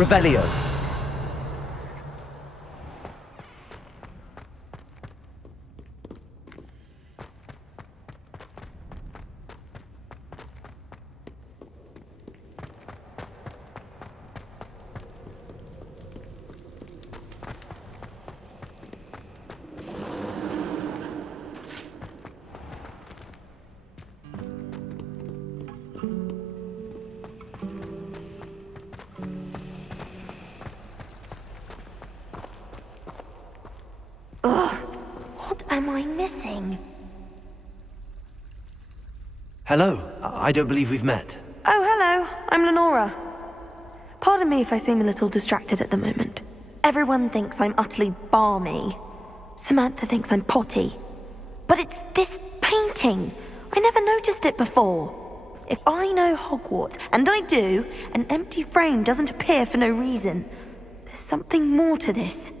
Revelio. What am I missing? Hello. I don't believe we've met. Oh, hello. I'm Lenora. Pardon me if I seem a little distracted at the moment. Everyone thinks I'm utterly balmy. Samantha thinks I'm potty. But it's this painting. I never noticed it before. If I know Hogwarts, and I do, an empty frame doesn't appear for no reason. There's something more to this.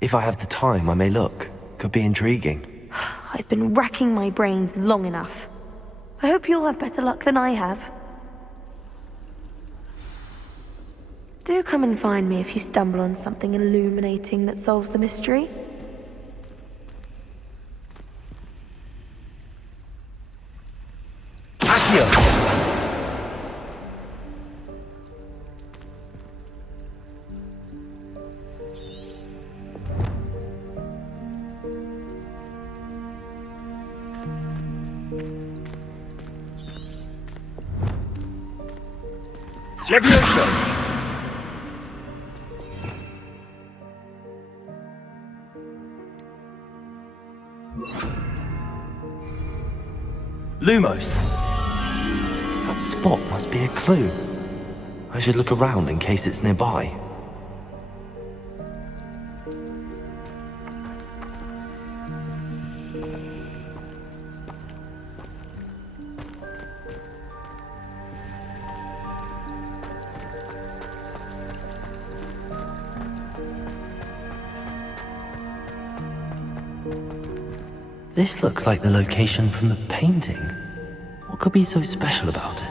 If I have the time, I may look. Could be intriguing. I've been racking my brains long enough. I hope you'll have better luck than I have. Do come and find me if you stumble on something illuminating that solves the mystery. Accio! Levioso! Lumos! That spot must be a clue. I should look around in case it's nearby. This looks like the location from the painting. What could be so special about it?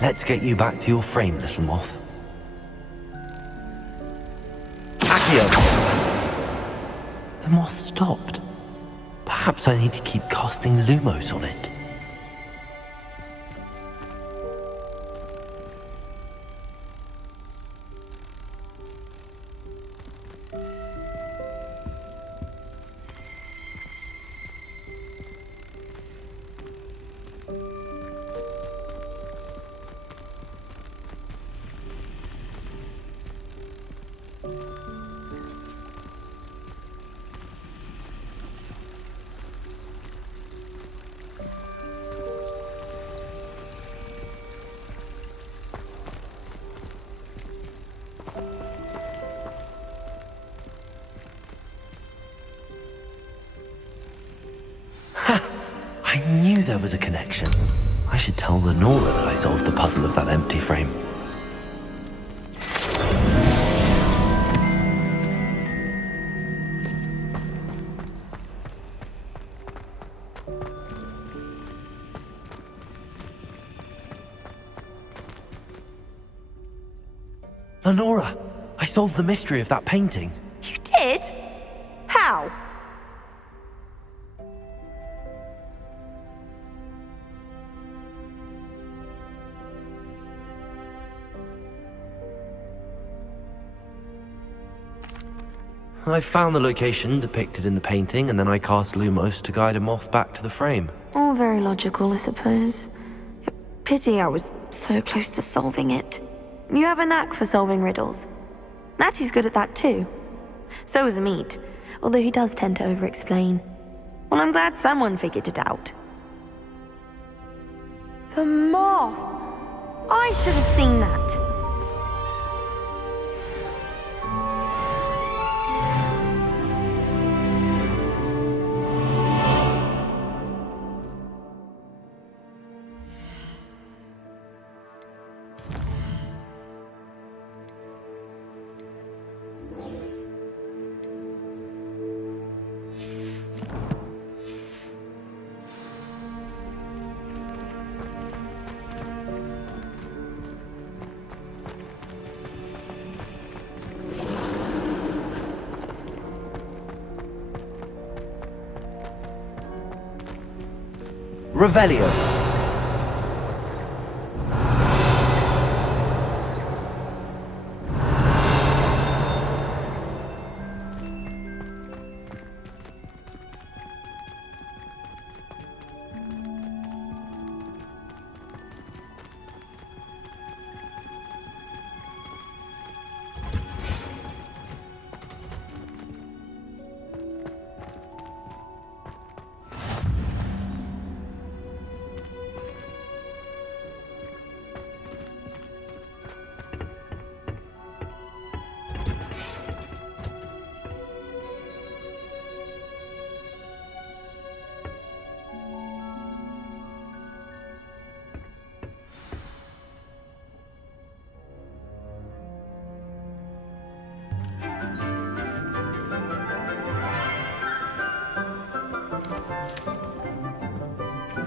Let's get you back to your frame, little moth. Accio! The moth stopped. Perhaps I need to keep casting Lumos on it. I knew there was a connection. I should tell Lenora that I solved the puzzle of that empty frame. Lenora, I solved the mystery of that painting. You did? How? I found the location depicted in the painting, and then I cast Lumos to guide a moth back to the frame. All very logical, I suppose. Pity I was so close to solving it. You have a knack for solving riddles. Natty's good at that too. So is Amit, although he does tend to over-explain. Well, I'm glad someone figured it out. The moth! I should have seen that. Revelio.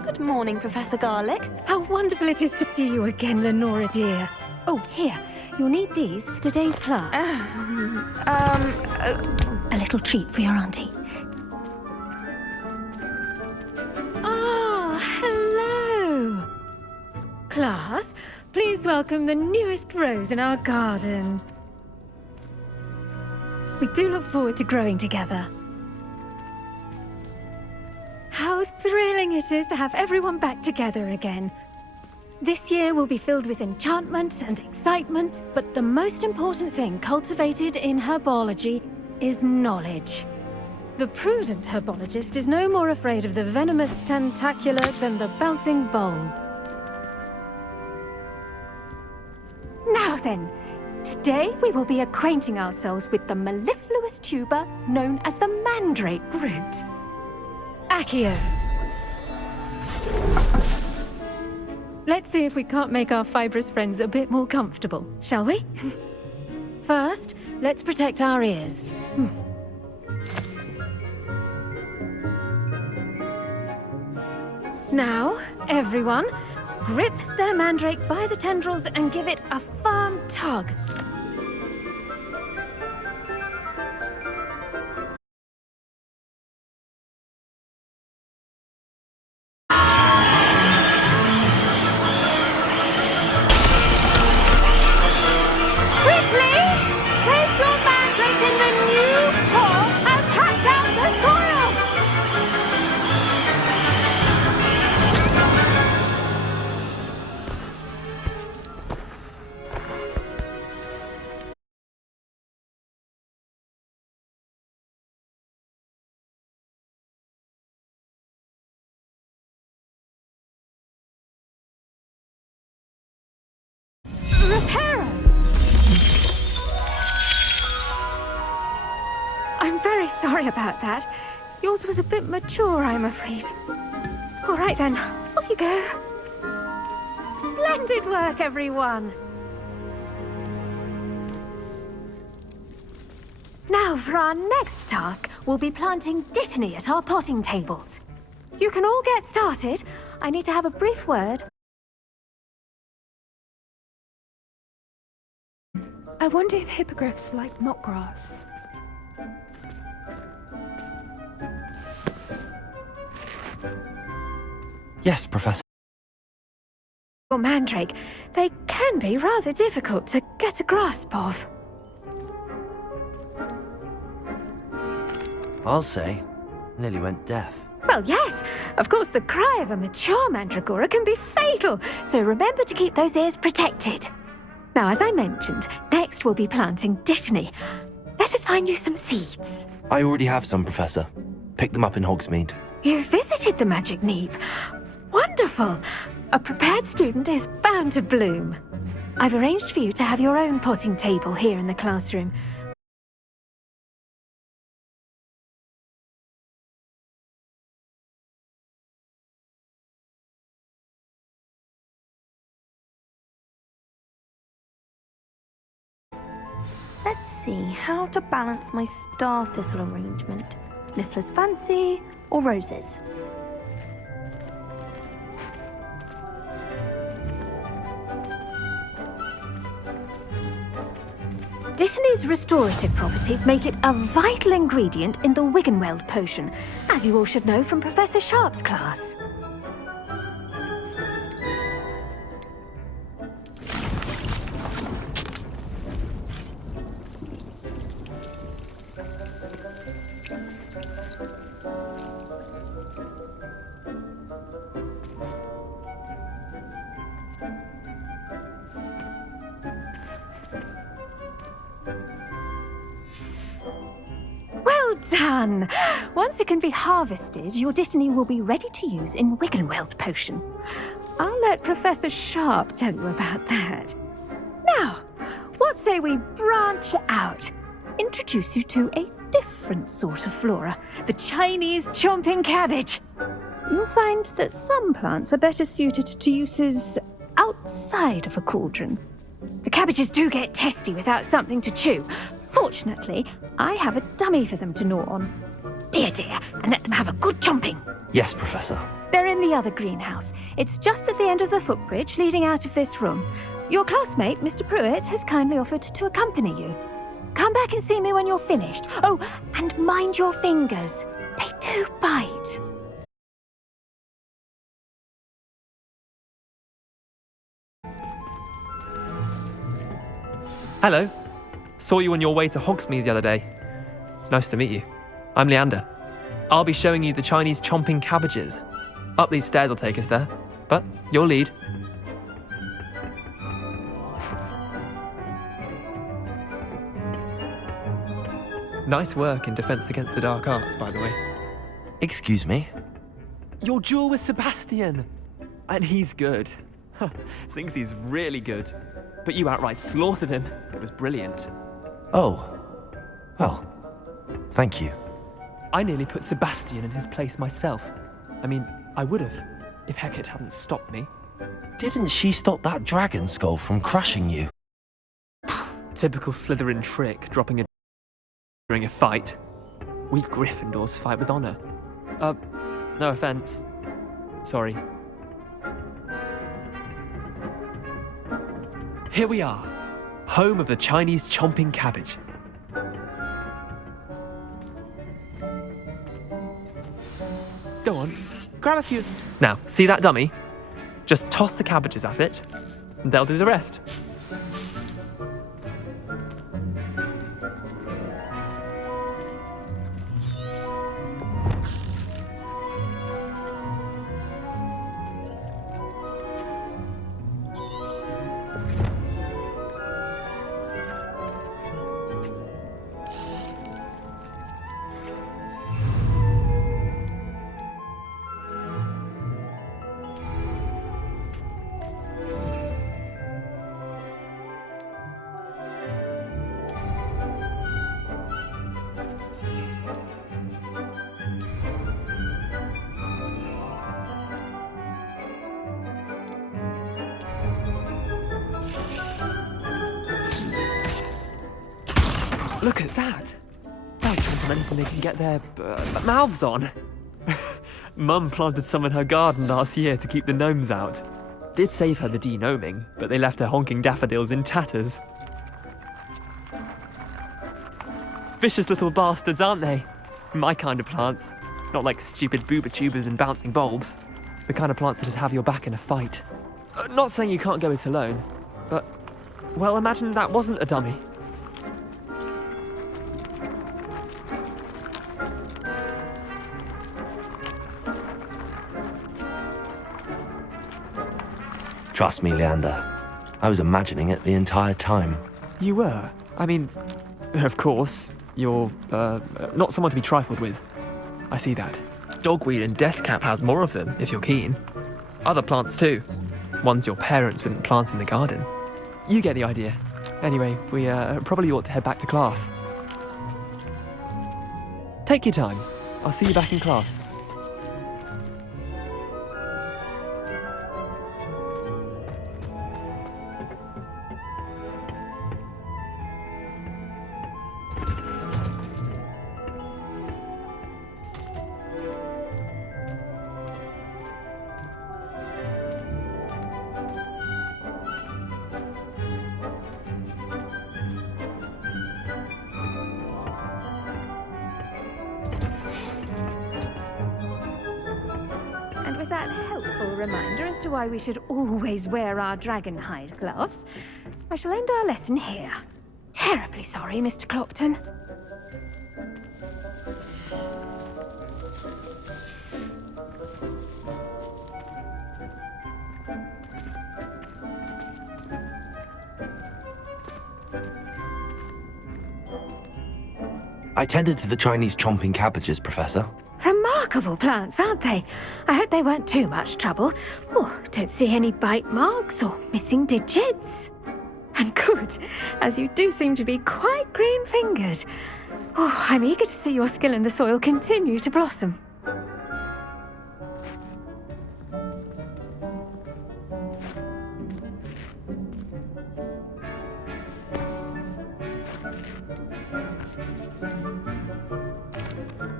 Good morning, Professor Garlic. How wonderful it is to see you again, Lenora dear. Oh, here. You'll need these for today's class. A little treat for your auntie. Ah, hello. Class, please welcome the newest rose in our garden. We do look forward to growing together. How thrilling it is to have everyone back together again. This year will be filled with enchantment and excitement, but the most important thing cultivated in herbology is knowledge. The prudent herbologist is no more afraid of the venomous tentacular than the bouncing bulb. Now then, today we will be acquainting ourselves with the mellifluous tuber known as the mandrake root. Accio. Let's see if we can't make our fibrous friends a bit more comfortable, shall we? First, let's protect our ears. Now, everyone, grip their mandrake by the tendrils and give it a firm tug. Reparo! I'm very sorry about that. Yours was a bit mature, I'm afraid. All right then, off you go. Splendid work, everyone! Now, for our next task, we'll be planting Dittany at our potting tables. You can all get started. I need to have a brief word. I wonder if hippogriffs like mock grass. Yes, Professor. Or mandrake, they can be rather difficult to get a grasp of. I'll say, nearly went deaf. Well, yes. Of course, the cry of a mature mandragora can be fatal, so remember to keep those ears protected. Now, as I mentioned, next we'll be planting Dittany. Let us find you some seeds. I already have some, Professor. Picked them up in Hogsmeade. You visited the Magic Neep. Wonderful! A prepared student is bound to bloom. I've arranged for you to have your own potting table here in the classroom. Let's see how to balance my star thistle arrangement. Niffler's fancy or roses? Dittany's restorative properties make it a vital ingredient in the Wiggenweld potion, as you all should know from Professor Sharp's class. Well done! Once it can be harvested, your Dittany will be ready to use in Wiggenweld potion. I'll let Professor Sharp tell you about that. Now, what say we branch out? Introduce you to a different sort of flora, the Chinese chomping cabbage. You'll find that some plants are better suited to uses outside of a cauldron. The cabbages do get testy without something to chew. Fortunately, I have a dummy for them to gnaw on. Be a dear and let them have a good chomping. Yes, Professor. They're in the other greenhouse. It's just at the end of the footbridge leading out of this room. Your classmate, Mr. Pruitt, has kindly offered to accompany you. Come back and see me when you're finished. Oh, and mind your fingers. They do bite. Hello. Saw you on your way to Hogsmeade the other day. Nice to meet you. I'm Leander. I'll be showing you the Chinese chomping cabbages. Up these stairs will take us there, but your lead. Nice work in Defense Against the Dark Arts, by the way. Excuse me? Your duel with Sebastian! And he's good. Thinks he's really good. But you outright slaughtered him. It was brilliant. Oh. Well, thank you. I nearly put Sebastian in his place myself. I mean, I would have, if Hecate hadn't stopped me. Didn't she stop that dragon skull from crushing you? Typical Slytherin trick, dropping a during a fight. We Gryffindors fight with honor. No offense. Sorry. Here we are, home of the Chinese chomping cabbage. Go on, grab a few. Now, see that dummy? Just toss the cabbages at it, and they'll do the rest. Look at that! They'll jump on anything they can get their mouths on. Mum planted some in her garden last year to keep the gnomes out. Did save her the de-gnoming, but they left her honking daffodils in tatters. Vicious little bastards, aren't they? My kind of plants. Not like stupid booba tubers and bouncing bulbs. The kind of plants that'd have your back in a fight. Not saying you can't go it alone, but, well, imagine that wasn't a dummy. Trust me, Leander. I was imagining it the entire time. You were? I mean, of course, you're, not someone to be trifled with. I see that. Dogweed and deathcap has more of them, if you're keen. Other plants too. Ones your parents wouldn't plant in the garden. You get the idea. Anyway, we, probably ought to head back to class. Take your time. I'll see you back in class. And with that helpful reminder as to why we should always wear our dragon hide gloves, I shall end our lesson here. Terribly sorry, Mr. Clopton. I tended to the Chinese chomping cabbages, Professor. Remarkable plants, aren't they? I hope they weren't too much trouble. Oh, don't see any bite marks or missing digits. And good, as you do seem to be quite green-fingered. Oh, I'm eager to see your skill in the soil continue to blossom.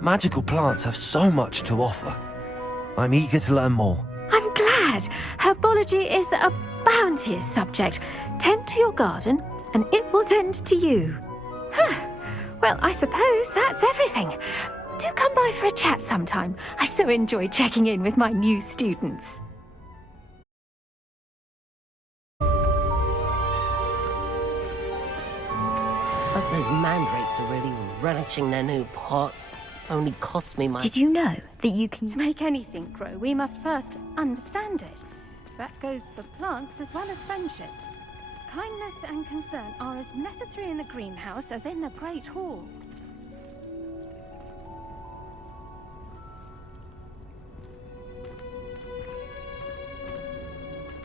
Magical plants have so much to offer. I'm eager to learn more. I'm glad. Herbology is a bounteous subject. Tend to your garden, and it will tend to you. Huh. Well, I suppose that's everything. Do come by for a chat sometime. I so enjoy checking in with my new students. But those mandrakes are really relishing their new pots. Only cost me my... Did you know that you can... To make anything grow, we must first understand it. That goes for plants as well as friendships. Kindness and concern are as necessary in the greenhouse as in the Great Hall.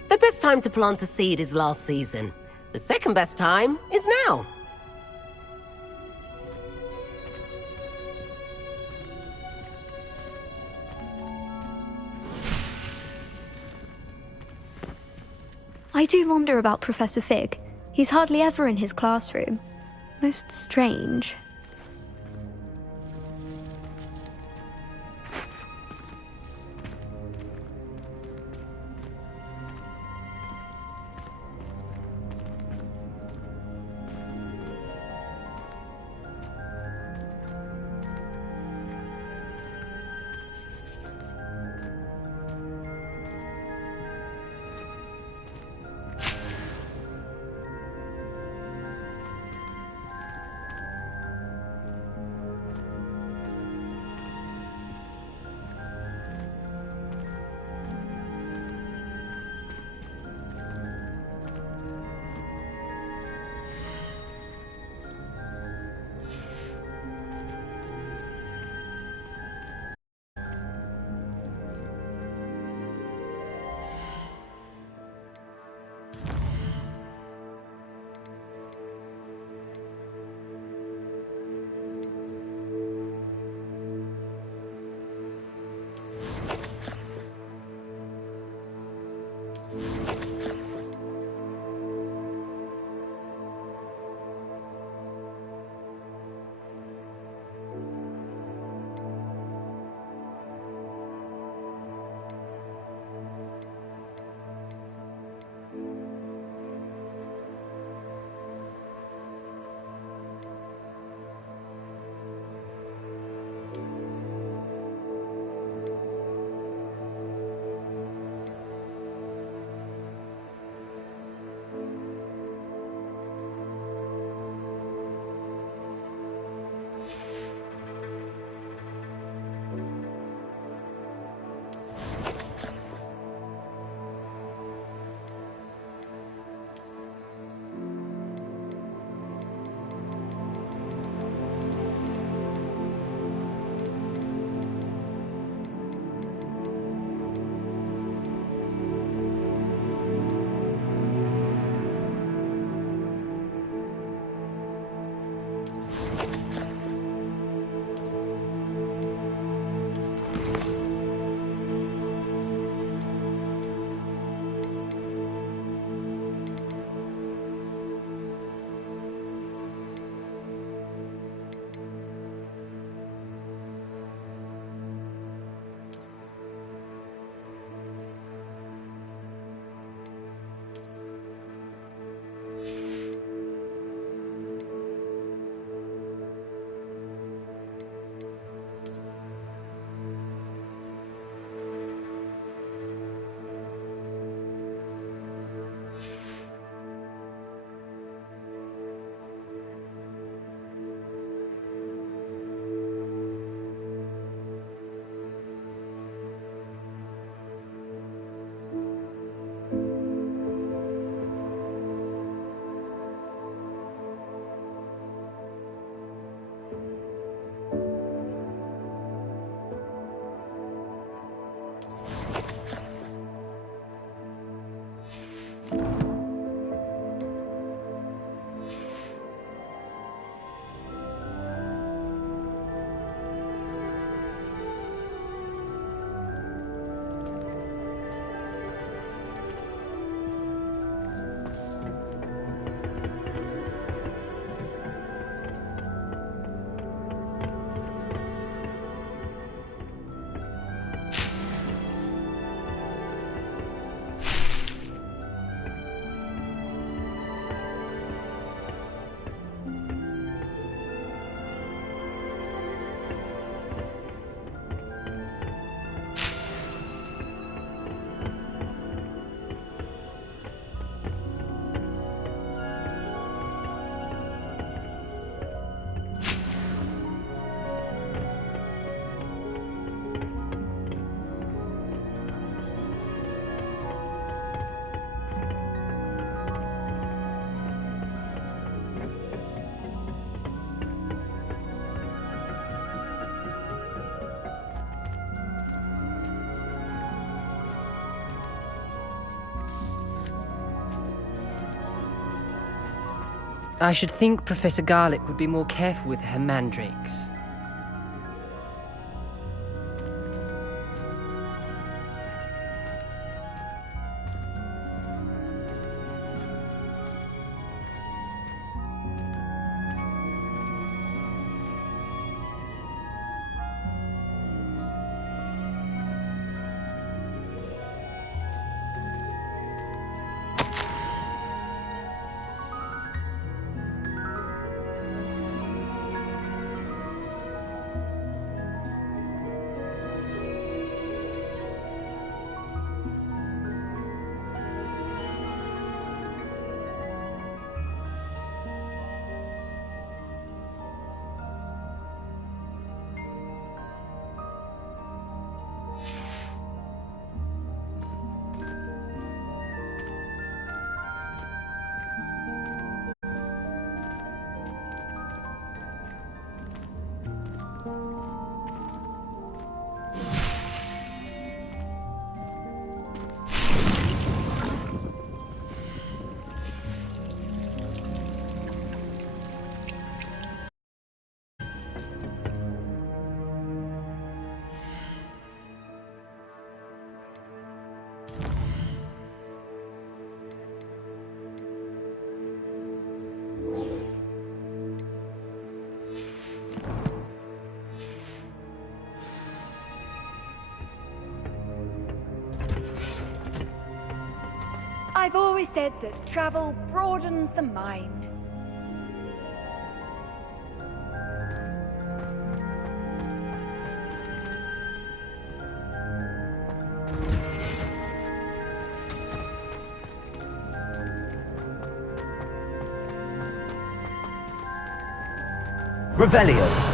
The best time to plant a seed is last season. The second best time is now. I do wonder about Professor Fig. He's hardly ever in his classroom. Most strange. I should think Professor Garlick would be more careful with her mandrakes. I've always said that travel broadens the mind. Revelio.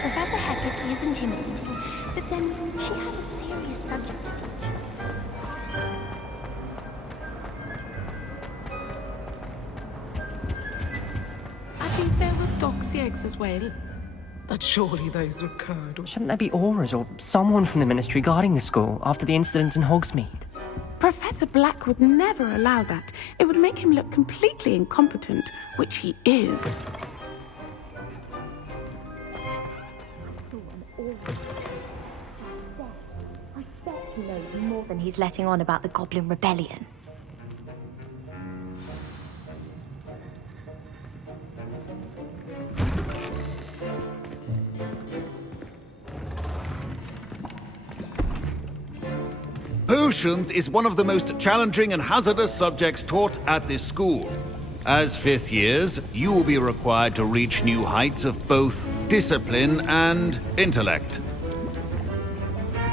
Professor Hecat is intimidating, but then she has a serious subject to teach. I think there were doxy eggs as well. But surely those were curd. Shouldn't there be auras or someone from the Ministry guarding the school after the incident in Hogsmeade? Professor Black would never allow that. It would make him look completely incompetent, which he is. I bet he knows more than he's letting on about the Goblin Rebellion. Potions is one of the most challenging and hazardous subjects taught at this school. As fifth years, you will be required to reach new heights of both discipline and intellect.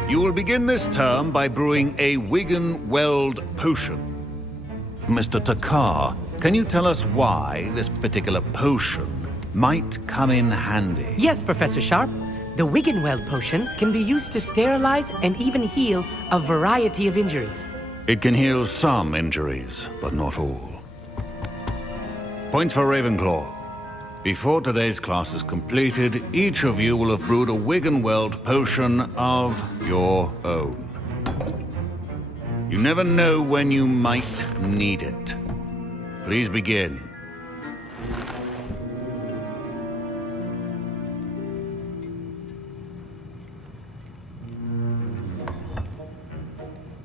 You will begin this term by brewing a Wigan-Weld potion. Mr. Takar, can you tell us why this particular potion might come in handy? Yes, Professor Sharp. The Wiggenweld potion can be used to sterilize and even heal a variety of injuries. It can heal some injuries, but not all. Points for Ravenclaw. Before today's class is completed, each of you will have brewed a Wiggenweld potion of your own. You never know when you might need it. Please begin.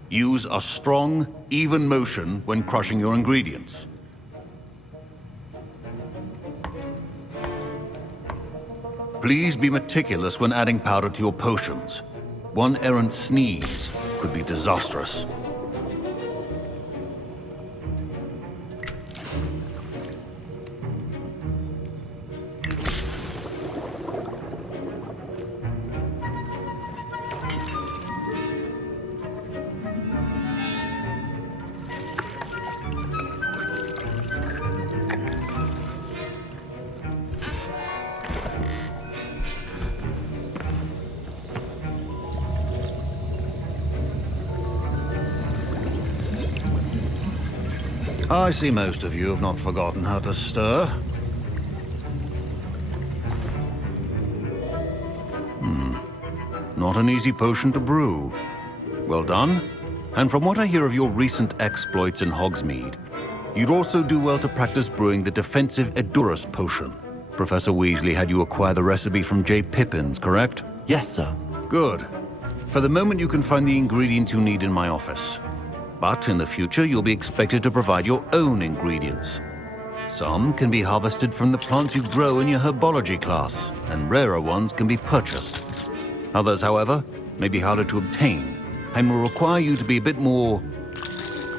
Use a strong, even motion when crushing your ingredients. Please be meticulous when adding powder to your potions. One errant sneeze could be disastrous. I see most of you have not forgotten how to stir. Not an easy potion to brew. Well done. And from what I hear of your recent exploits in Hogsmeade, you'd also do well to practice brewing the defensive Edurus potion. Professor Weasley had you acquire the recipe from J. Pippins, correct? Yes, sir. Good. For the moment, you can find the ingredients you need in my office. But in the future, you'll be expected to provide your own ingredients. Some can be harvested from the plants you grow in your herbology class, and rarer ones can be purchased. Others, however, may be harder to obtain, and will require you to be a bit more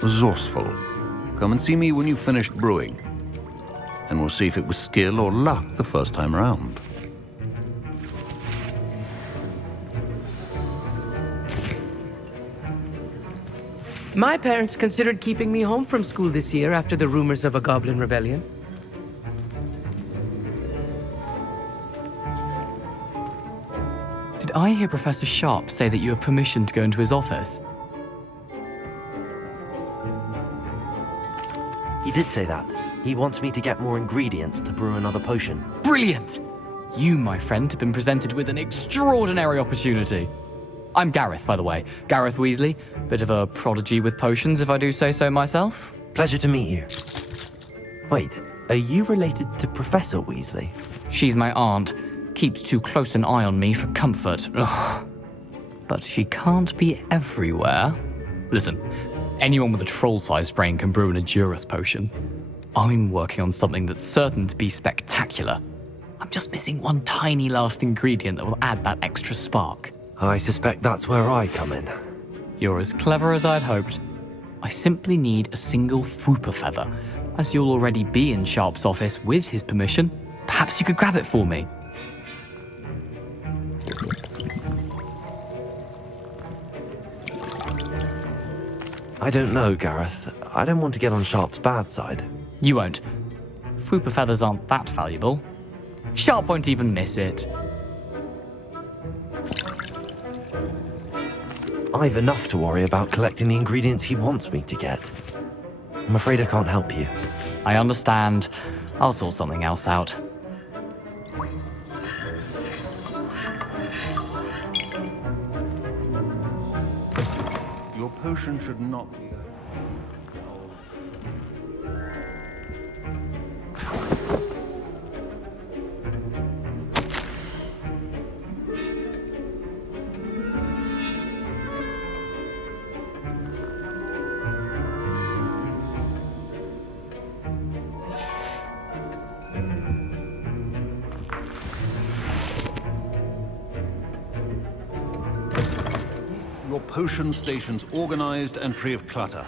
resourceful. Come and see me when you've finished brewing, and we'll see if it was skill or luck the first time round. My parents considered keeping me home from school this year after the rumors of a goblin rebellion. Did I hear Professor Sharp say that you have permission to go into his office? He did say that. He wants me to get more ingredients to brew another potion. Brilliant! You, my friend, have been presented with an extraordinary opportunity. I'm Gareth, by the way. Gareth Weasley. Bit of a prodigy with potions, if I do say so myself. Pleasure to meet you. Wait, are you related to Professor Weasley? She's my aunt. Keeps too close an eye on me for comfort. Ugh. But she can't be everywhere. Listen, anyone with a troll-sized brain can brew an Edurus potion. I'm working on something that's certain to be spectacular. I'm just missing one tiny last ingredient that will add that extra spark. I suspect that's where I come in. You're as clever as I'd hoped. I simply need a single Fwooper feather. As you'll already be in Sharp's office with his permission, perhaps you could grab it for me. I don't know, Gareth. I don't want to get on Sharp's bad side. You won't. Fwooper feathers aren't that valuable. Sharp won't even miss it. I've enough to worry about collecting the ingredients he wants me to get. I'm afraid I can't help you. I understand. I'll sort something else out. Your potion should not be... Your potion station's organized and free of clutter.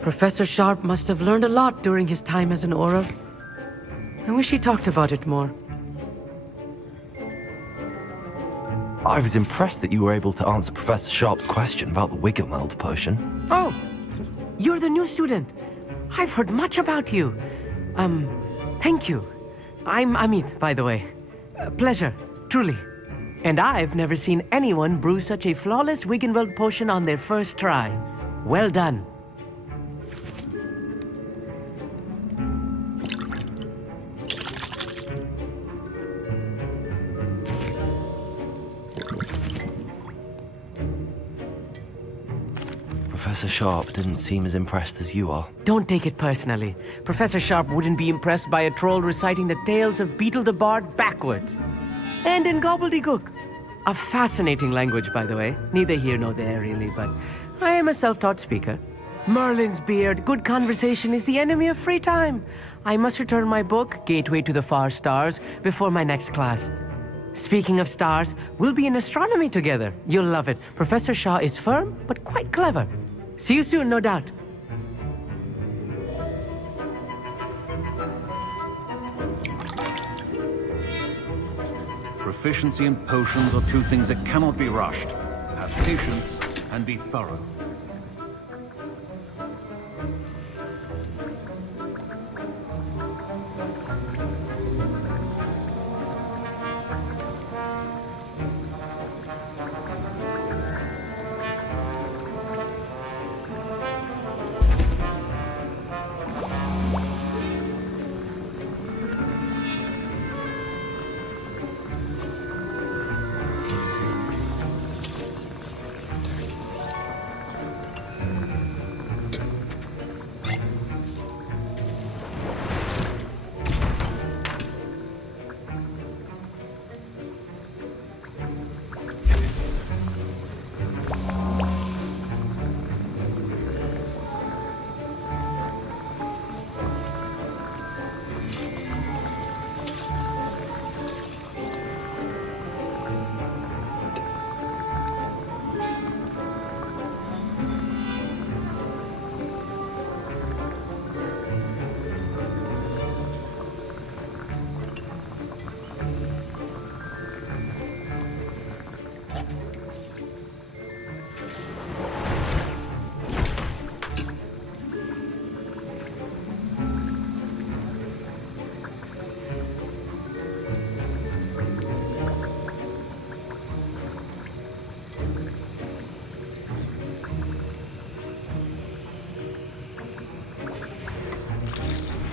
Professor Sharp must have learned a lot during his time as an Auror. I wish he talked about it more. I was impressed that you were able to answer Professor Sharp's question about the Wiggenweld potion. Oh, you're the new student. I've heard much about you. Thank you. I'm Amit, by the way. Pleasure, truly. And I've never seen anyone brew such a flawless Wiggenweld potion on their first try. Well done. Professor Sharp didn't seem as impressed as you are. Don't take it personally. Professor Sharp wouldn't be impressed by a troll reciting the tales of Beetle the Bard backwards. And in gobbledygook. A fascinating language, by the way. Neither here nor there, really, but I am a self-taught speaker. Merlin's beard, good conversation is the enemy of free time. I must return my book, Gateway to the Far Stars, before my next class. Speaking of stars, we'll be in astronomy together. You'll love it. Professor Shah is firm, but quite clever. See you soon, no doubt. Proficiency in potions are two things that cannot be rushed. Have patience and be thorough.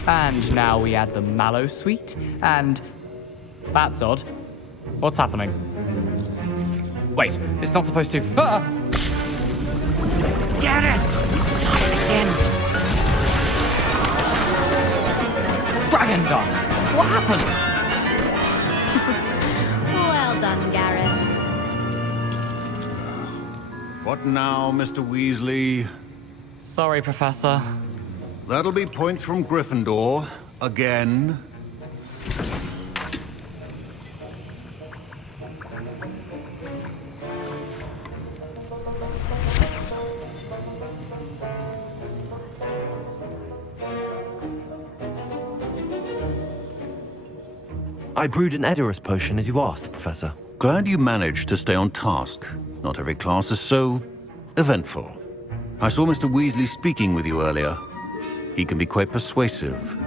And now we add the mallow sweet, and... That's odd. What's happening? Wait, it's not supposed to... Ah! Get it! Again. Dragon Dung! What happened? Well done, Gareth. What now, Mr. Weasley? Sorry, Professor. That'll be points from Gryffindor. Again. I brewed an Edorus potion as you asked, Professor. Glad you managed to stay on task. Not every class is so eventful. I saw Mr. Weasley speaking with you earlier. He can be quite persuasive.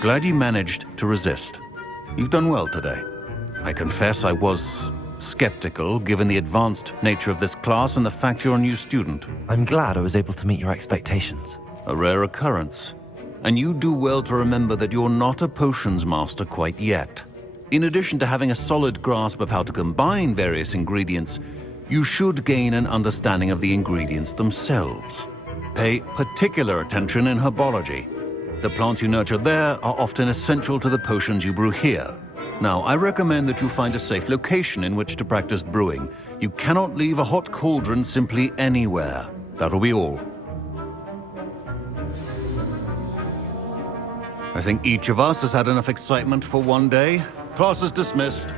Glad you managed to resist. You've done well today. I confess I was skeptical, given the advanced nature of this class and the fact you're a new student. I'm glad I was able to meet your expectations. A rare occurrence. And you do well to remember that you're not a potions master quite yet. In addition to having a solid grasp of how to combine various ingredients, you should gain an understanding of the ingredients themselves. Pay particular attention in herbology. The plants you nurture there are often essential to the potions you brew here. Now, I recommend that you find a safe location in which to practice brewing. You cannot leave a hot cauldron simply anywhere. That'll be all. I think each of us has had enough excitement for one day. Class is dismissed.